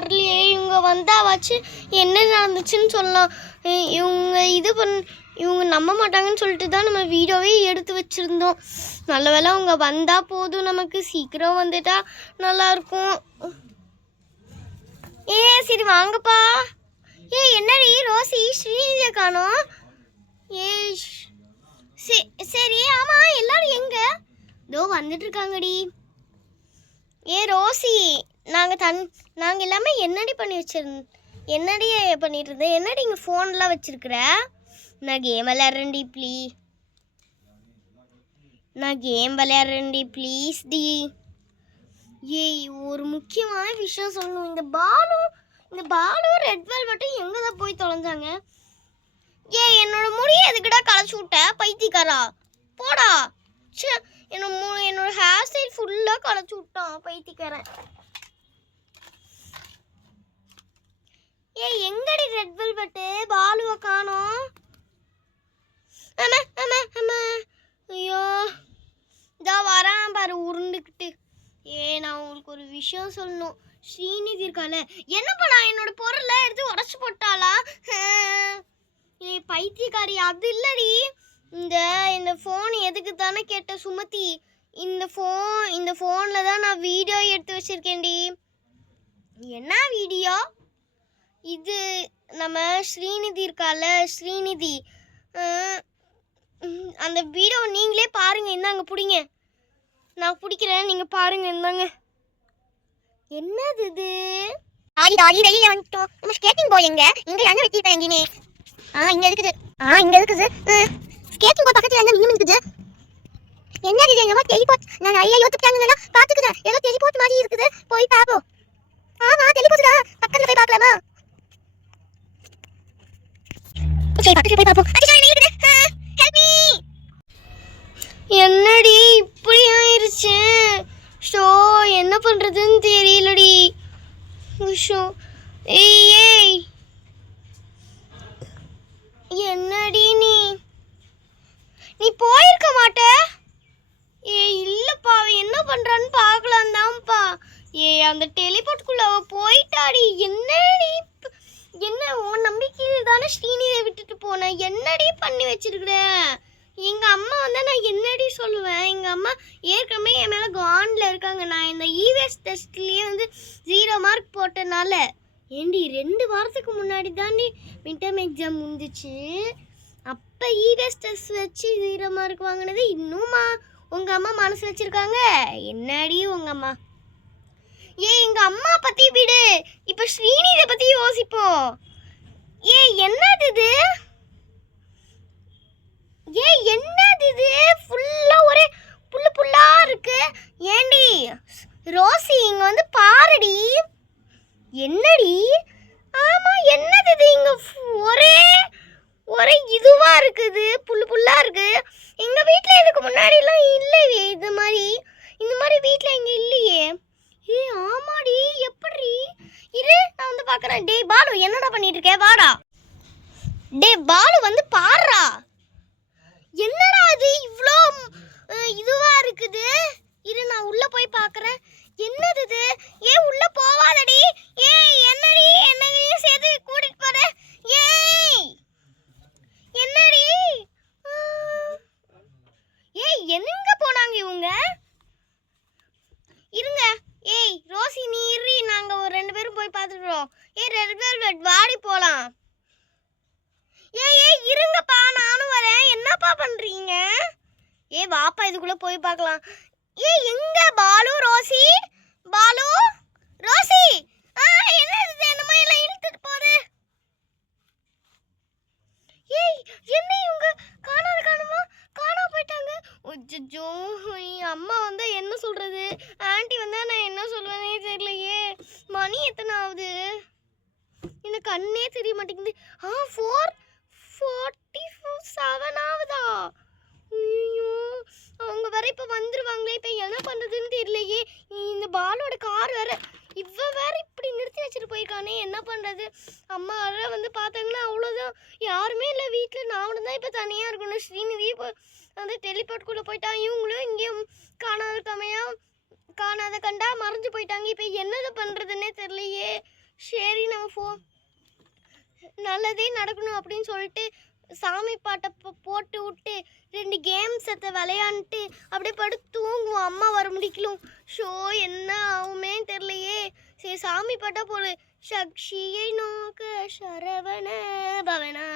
வரலையே, இவங்க வந்தாவாச்சு என்ன நடந்துச்சுன்னு சொல்லலாம். இவங்க நம்ப மாட்டாங்கன்னு சொல்லிட்டு தான் நம்ம வீடியோவே எடுத்து வச்சுருந்தோம். நல்ல வேளை அவங்க வந்தால் போதும், நமக்கு சீக்கிரம் வந்துட்டா நல்லாயிருக்கும். சரி வாங்கப்பா. என்னடி ரோசி ஸ்ரீநிதியை காணோம்? சரி ஆமாம், எல்லாரும் எங்க? இதோ வந்துட்டு இருக்காங்கடி. ரோசி, நாங்கள் எல்லாமே என்னடி பண்ணிட்டு இருந்தேன்? என்னடி இங்கே ஃபோன்லாம் வச்சுருக்குற? நான் கேம் விளையாடுறேன்டி ப்ளீஸ் டி. ஒரு முக்கியமான விஷயம் சொல்லணும். இந்த பாலு ரெட் வெல்வெட்டும் எங்கே தான் போய் தொலைஞ்சாங்க? என்னோட முடியை எதுக்குடா களைச்சி விட்ட பைத்தியக்காரா? போடா. என்னோட ஹேர் ஸ்டைல் ஃபுல்லாக களைச்சி விட்டான் பைத்தியக்காரன். எங்கடி ரெட் வெல்வெட்டு? பாலுவை காணோம். ஐயோ, இதோ வரான் பாரு உருண்டுக்கிட்டு. நான் உங்களுக்கு ஒரு விஷயம் சொல்லணும். ஸ்ரீநிதி இருக்கால, என்னப்பா நான் என்னோட பொருளை எடுத்து உடச்சி போட்டாளா? பைத்தியக்காரி, அது இல்லடி. இந்த ஃபோன் எதுக்கு தானே கேட்ட சுமதி? இந்த ஃபோனில் தான் நான் வீடியோ எடுத்து வச்சுருக்கேன்டி. என்ன வீடியோ இது? நம்ம ஸ்ரீநிதி இருக்கால, ஸ்ரீநிதி, அந்த வீடியோ நீங்களே பாருங்கள். இந்தாங்க பிடிங்க, நான் பிடிக்கிறேன், நீங்கள் பாருங்கள். இந்தாங்க. என்னது இது? வெளியே வந்துட்டோம். நம்ம ஸ்கேட்டிங் போய் எங்கே என்ன வச்சுருக்கேன்? எங்கேயுமே இங்கே இருக்குது. ஸ்கேட்டிங் போய் பக்கத்தில் என்ன மீன் இருக்குது? என்னது இது? என்னமோ டெலிபோர்ட். நான் நிறைய யூடியூப் சேனல்ல பார்த்துக்கிறேன். ஏதோ டெலிபோர்ட் மாதிரி இருக்குது, போய் பார்ப்போம். ஆமாம், டெலிபோர்ட்டா? பக்கத்தில் போய் பார்க்கலாமா? சரி, பக்கத்தில் போய் பார்ப்போம். என்னடி இப்படி ஆயிருச்சு? ஷோ, என்ன பண்ணுறதுன்னு தெரியலடி. ஷோ, என்னடி நீ போயிருக்க மாட்ட? இல்லைப்பா, அவன் என்ன பண்ணுறான்னு பார்க்கலாம் தான்ப்பா. அந்த டெலிபோர்ட்டுக்குள்ளே அவள் போயிட்டாடி. என்னடி என்ன உன் நம்பிக்கையில் தானே ஸ்ரீநிதியை விட்டுட்டு போனேன். என்னடி பண்ணி வச்சிருக்கிற? எங்கள் அம்மா வந்தால் நான் என்னடி சொல்லுவேன்? எங்கள் அம்மா ஏற்கனவே என் மேலே காண்டில் இருக்காங்க. நான் இந்த இவிஎஸ் டெஸ்ட்லேயே 0 மார்க் போட்டனால. 2 வாரத்துக்கு முன்னாடி தாண்டி மிட்டம் எக்ஸாம் முடிஞ்சிச்சு. அப்போ இவிஎஸ் டெஸ்ட் வச்சு 0 மார்க் வாங்கினது இன்னும்மா உங்கள் அம்மா மனசு வச்சுருக்காங்க. என்னடி உங்கள் அம்மா? எங்கள் அம்மா பற்றி விடு, இப்போ ஸ்ரீநிதியை பற்றி யோசிப்போம். என்னது இது? என்னது இது? ஃபுல்லாக ஒரே புல்லா இருக்கு. ஏண்டி ரோசி, இங்கே வந்து பாருடி. என்னடி? ஆமாம், என்னது இது? இங்கே ஒரே இதுவாக இருக்குது, புல்லா இருக்கு. எங்கள் வீட்டில் இதுக்கு முன்னாடிலாம் இல்லையே இந்த மாதிரி வீட்டில் எங்கே இல்லையே. ஆமாடி, எப்படி இரு, நான் வந்து பார்க்குறேன். டே பாலு, என்னடா பண்ணிட்டு இருக்க? வாடா. டே பாலு, வந்து பாடுறா. என்னடா அது இவ்வளோ இதுவாக இருக்குது? இரு, நான் உள்ளே போய் பார்க்குறேன். என்னது இது? உள்ளே போவாதடி. என்னடி என்னையும் சேர்த்து கூட்டிகிட்டு போற? என்னடி? எங்க போனாங்க இவங்க? இருங்க. ரோசி, நீ இரு, நாங்கள் ஒரு 2 பேரும் போய் பார்த்துக்கிறோம். ரெட் வெல்வெட், வாடி போகலாம். இருங்கப்பா, நானும் வரேன். என்னப்பா பண்ணுறீங்க? வாப்பா, இதுக்குள்ளே போய் பார்க்கலாம். எங்க பாலு, ரோசி? பாலு, ரோசி, என்ன மாதிரிலாம் இழுத்துட்டு போகுது? என்ன இவங்க காணா போயிட்டாங்க. அச்சோ, அம்மா வந்து என்ன சொல்கிறது? ஆண்டி வந்தால் நான் என்ன சொல்லுவேனே தெரியலையே. மணி எத்தனை ஆகுது? எனக்கு கண்ணே தெரிய மாட்டேங்குது. 4:47 ஆகுதா? ஐயோ, அவங்க வேற இப்போ வந்துருவாங்களே. இப்போ என்ன பண்ணுறதுன்னு தெரியலையே. இந்த பாலோட கார் வேற வேற இப்படி நிறுத்தி வச்சுட்டு போயிருக்கானே, என்ன பண்ணுறது? அம்மா வேற வந்து பார்த்தாங்கன்னா அவ்வளோதான். யாருமே இல்லை வீட்டில். நானும் தான் இப்போ தனியாக இருக்கணும். ஸ்ரீநிதி இப்போ வந்து டெலிபோர்ட்டுக்குள்ளே போயிட்டான். இவங்களும் இங்கேயும் காணாத கண்டா மறைஞ்சு போயிட்டாங்க. இப்போ என்னது பண்ணுறதுன்னே தெரியலையே. நல்லதே நடக்கணும் அப்படின்னு சொல்லிட்டு சாமி பாட்டை போட்டு விட்டு 2 கேம்ஸ் விளையாண்டுட்டு அப்படியே படுத்து தூங்குவோம். அம்மா வர முடிக்கலும். ஷோ என்ன ஆகுமே தெரியலையே. சரி சாமி பாட்டா போடு. சக்ஷியை நோக்க சரவண பவனா